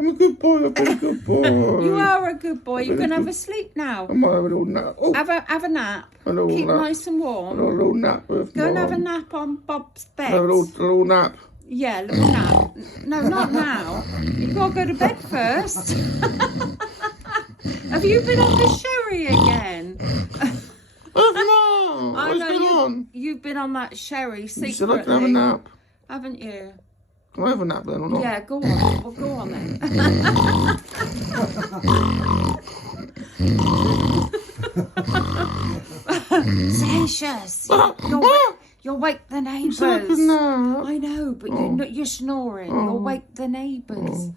I'm a good boy. I've been a good boy. You are a good boy. You're going to have a sleep now. I might have a little nap. Oh, Have a nap. a little Keep nap. nice and warm. A little nap with Go and have a Mum. nap on Bob's bed. Have a little nap. Yeah, little nap. No, not now. You've got to go to bed first. Have you been on the sherry again? What's going on? You've been on that sherry You secretly. said I can have a nap. Haven't you? Can I have a nap then or not? Yeah, go on. Well, go on then. Salacious, you'll wake the neighbours. You said I could nap. I know, but you're snoring. You'll wake the neighbours.